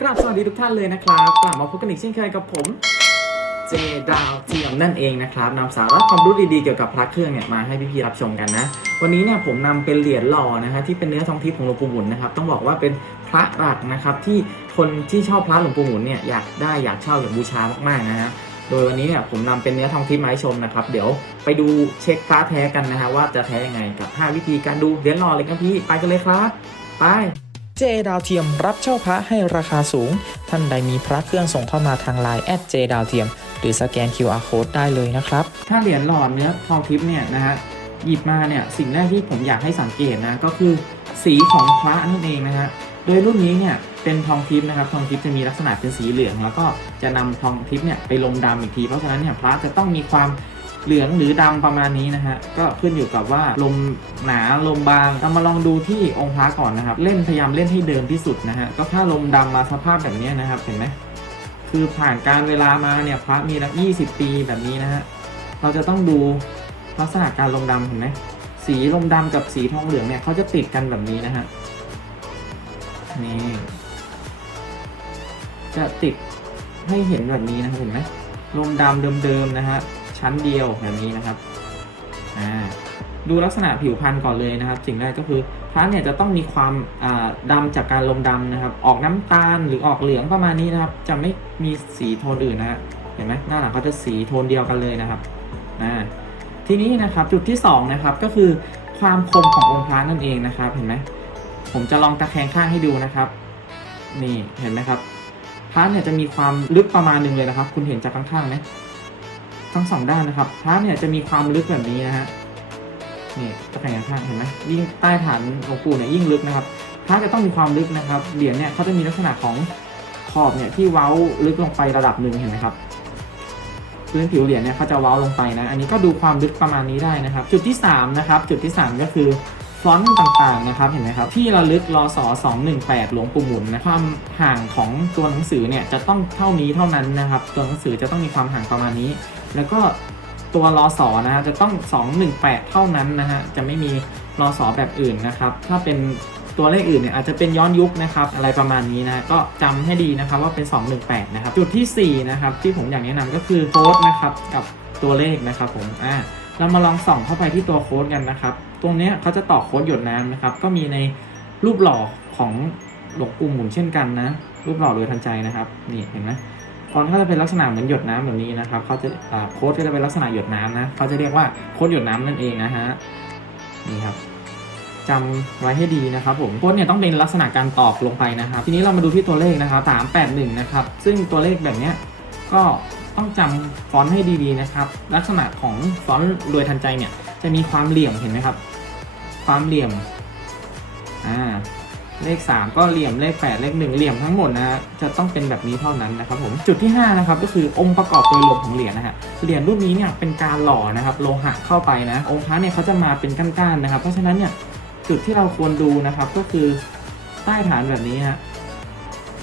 กราบสวัสดีทุกท่านเลยนะครับ กลับมาพบกันอีกเช่นเคยกับผม เจดาวเทียมนั่นเองนะครับนำสาระความรู้ดีๆเกี่ยวกับพระเครื่องเนี่ยมาให้พี่ๆรับชมกันนะ วันนี้เนี่ยผมนำเป็นเหรียญหล่อนะฮะที่เป็นเนื้อทองทิพย์ของหลวงปู่หมุนนะครับ ต้องบอกว่าเป็นพระหลักนะครับที่คนที่ชอบพระหลวงปู่หมุนเนี่ยอยากได้อยากเช่าอยากบูชามากๆนะฮะโดยวันนี้เนี่ยผมนำเป็นเนื้อทองทิพย์มาให้ชมนะครับ เดี๋ยวไปดูเช็คพระแท้กันนะฮะว่าจะแท้ยังไงกับ 5 วิธีการดูเหรียญหล่อเลยครับพี่ไปกันเลยครับ ไป เจดาวเทียมรับเช่าพระให้ราคาสูง ท่านใดมีพระเครื่องส่งเข้ามาทางไลน์แอดเจดาวเทียมหรือสแกน QR Code ได้เลยนะครับ ถ้าเหรียญหล่อเนื้อทองทิพย์เนี่ยนะฮะหยิบมาเนี่ยสิ่งแรกที่ผมอยากให้สังเกตนะก็คือสีของพระนั่นเองนะฮะโดยรุ่นนี้เนี่ยเป็นทองทิพย์นะครับทองทิพย์จะมีลักษณะเป็นสีเหลือง แล้วก็จะนำทองทิพย์เนี่ยไปลงดำอีกทีเพราะฉะนั้นเนี่ยพระจะต้องมีความ เหลืองหรือดำประมาณนี้นะฮะก็ขึ้นอยู่กับว่าลมหนาลมบางเรามาลองดูที่องค์พระก่อนนะครับ เล่นพยายามเล่นให้เดิมที่สุดนะฮะก็ถ้าลมดำมาสภาพแบบนี้นะครับเห็นไหมคือผ่านการเวลามาเนี่ยพระมีละ20ปีแบบนี้นะฮะเราจะต้องดูลักษณะการลมดำเห็นไหมสีลมดำกับสีทองเหลืองเนี่ยเขาจะติดกันแบบนี้นะฮะนี่จะติดให้เห็นแบบนี้นะเห็นไหมลมดำเดิมๆนะฮะ ชั้นเดียวแบบนี้นะครับอ่าดูลักษณะผิวพรรณก่อนเลยนะครับ สิ่งแรกก็คือพระเนี่ยจะต้องมีความาดำจากการลมดำนะครับ ออกน้ำตาลหรือออกเหลืองประมาณนี้นะครับ จะไม่มีสีโทนอื่นนะฮะเห็นไหมหน้าหลังเขาจะสีโทนเดียวกันเลยนะครับอ่าทีนี้นะครับจุดที่สองนะครับก็คือความคมขององค์พระนั่นเองนะครับเห็นไหมผมจะลองตะแคงข้างให้ดูนะครับ นี่เห็นไหมครับพระเนี่ยจะมีความลึกประมาณหนึ่งเลยนะครับ คุณเห็นจากข้างๆไหม ทั้งสองด้านนะครับพระเนี่ยจะมีความลึกแบบนี้นะฮะนี่ตะแคงข้างเห็นไหมยิ่งใต้ฐานหลวงปู่เนี่ยยิ่งลึกนะครับพระจะต้องมีความลึกนะครับเหรียญเนี่ยเขาจะมีลักษณะของขอบเนี่ยที่เว้าลึกลงไประดับหนึ่งเห็นไหมครับพื้นผิวเหรียญเนี่ยเขาจะเว้าลงไปนะ อันนี้ก็ดูความลึกประมาณนี้ได้นะครับ จุดที่3นะครับ จุดที่ 3 ก็คือ ฟอนต์ต่างๆนะครับเห็นไหมครับ ที่ระลึกรอสอ218 หลวงปู่หมุนนะความห่างของตัวหนังสือเนี่ยจะต้องเท่านี้เท่านั้นนะครับ ตัวหนังสือจะต้องมีความห่างประมาณนี้ แล้วก็ตัวรอสอนะฮะจะต้อง 218 เท่านั้นนะฮะจะไม่มีรอสอแบบอื่นนะครับ ถ้าเป็นตัวเลขอื่นเนี่ยอาจจะเป็นย้อนยุคนะครับอะไรประมาณนี้นะฮะก็จำให้ดีนะครับว่าเป็น 218 นะครับ จุดทีสี่4 นะครับที่ผมอยากแนะนำก็คือโค้ดนะครับกับตัวเลขนะครับผมอ่า เรามาลองส่องเข้าไปที่ตัวโค้ดกันนะครับ ตรงนี้เขาจะต่อโค้ดหยดน้ำนะครับ ก็มีในรูปหล่อของหลวงปู่หมุนเช่นกันนะ รูปหล่อโดยทันใจนะครับ นี่เห็นไหมฟอนต์ก็จะเป็นลักษณะเหมือนหยดน้ำแบบนี้นะครับเขาจะโค้ดก็จะเป็นลักษณะหยดน้ำนะเขาจะเรียกว่าโค้ดหยดน้ำนั่นเองนะฮะนี่ครับจำไว้ให้ดีนะครับผมโค้ดเนี่ยต้องเป็นลักษณะการตอกลงไปนะครับ ทีนี้เรามาดูที่ตัวเลขนะครับสามแปดหนึ่งนะครับซึ่งตัวเลขแบบเนี้ยก็ ต้องจำฟอนต์ให้ดีๆนะครับ ลักษณะของฟอนต์โดยทันใจเนี่ย จะมีความเหลี่ยมเห็นไหมครับ ความเหลี่ยมอ่าเลข 3 ก็เหลี่ยมเลข 8 เลข 1 เหลี่ยมทั้งหมดนะฮะจะต้องเป็นแบบนี้เท่านั้นนะครับผมจุดที่ 5 นะครับ ก็คือองค์ประกอบโดยรวมของเหรียญนะฮะเหรียญรุ่นนี้เนี่ยเป็นการหล่อนะครับโลหะเข้าไปนะ องค์พระเนี่ยเขาจะมาเป็นก้านๆนะครับ เพราะฉะนั้นเนี่ยจุดที่เราควรดูนะครับก็คือใต้ฐานแบบนี้ฮะ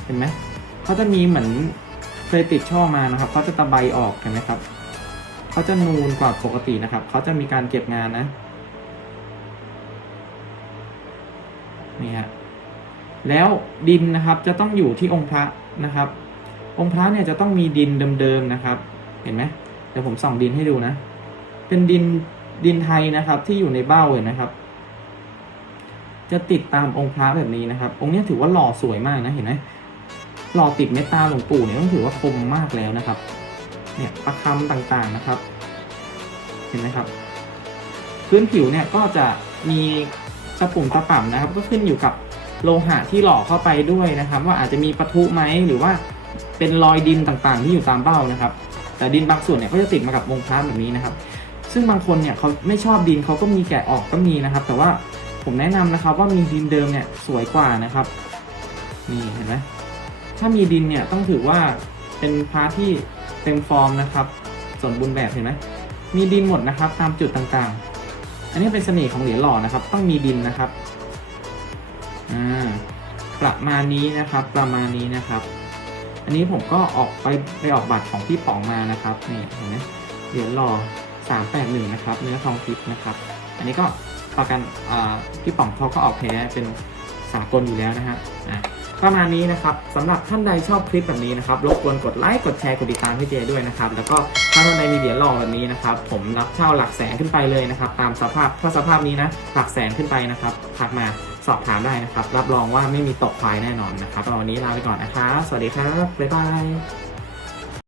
เห็นไหมเขาจะมีเหมือน เคยติดช่อมานะครับเขาจะตะไบออกเห็นไหมครับเขาจะนูนกว่าปกตินะครับเขาจะมีการเก็บงานนะนี่ฮะแล้วดินนะครับจะต้องอยู่ที่องค์พระนะครับ องค์พระเนี่ยจะต้องมีดินเดิมๆนะครับ เห็นไหมเดี๋ยวผมส่องดินให้ดูนะ เป็นดินดินไทยนะครับ ที่อยู่ในเบ้าเห็นนะครับ จะติดตามองค์พระแบบนี้นะครับ องค์นี้ถือว่าหล่อสวยมากนะเห็นไหม หล่อติดเมตตาหลวงปู่เนี่ยต้องถือว่าคมมากแล้วนะครับ เนี่ยประคำต่างๆนะครับ เห็นไหมครับ พื้นผิวเนี่ยก็จะมีตะปุ่มตะป่ำนะครับ ก็ขึ้นอยู่กับโลหะที่หล่อเข้าไปด้วยนะครับ ว่าอาจจะมีปะทุไหมหรือว่าเป็นรอยดินต่างๆ ที่อยู่ตามเบ้านะครับ แต่ดินบางส่วนเนี่ยก็จะติดมากับวงพระแบบนี้นะครับ ซึ่งบางคนเนี่ยเขาไม่ชอบดินเขาก็มีแกะออกก็มีนะครับ แต่ว่าผมแนะนำนะครับว่ามีดินเดิมเนี่ยสวยกว่านะครับ นี่เห็นไหม ถ้ามีดินเนี่ยต้องถือว่าเป็นพระที่เต็มฟอร์มนะครับสมบูรณ์แบบเห็นไหมมีดินหมดนะครับตามจุดต่างๆ อันนี้เป็นเสน่ห์ของเหรียญหล่อนะครับ ต้องมีดินนะครับอ่าประมาณนี้นะครับประมาณนี้นะครับ อันนี้ผมก็ออกไปไปออกบัตรของพี่ป๋องมานะครับนี่เห็นไหมเหรียญหล่อ381นะครับเนื้อทองทิพย์นะครับ อันนี้ก็ประกันอ่าพี่ป๋องเขาก็ออกแพ้เป็นสากลอยู่แล้วนะฮะอ่า ประมาณนี้นะครับสำหรับท่านใดชอบคลิปแบบนี้นะครับรบกวนกดไลค์กดแชร์กดติดตามพี่เจด้วยนะครับแล้วก็ถ้าท่านใดมีเหรียญหล่อแบบนี้นะครับผมรับเช่าหลักแสนขึ้นไปเลยนะครับตามสภาพถ้าสภาพนี้นะหลักแสนขึ้นไปนะครับทักมาสอบถามได้นะครับ รับรองว่าไม่มีตกควายแน่นอนนะครับวันนี้ลาไปก่อนนะครับ สวัสดีครับ บ๊ายบาย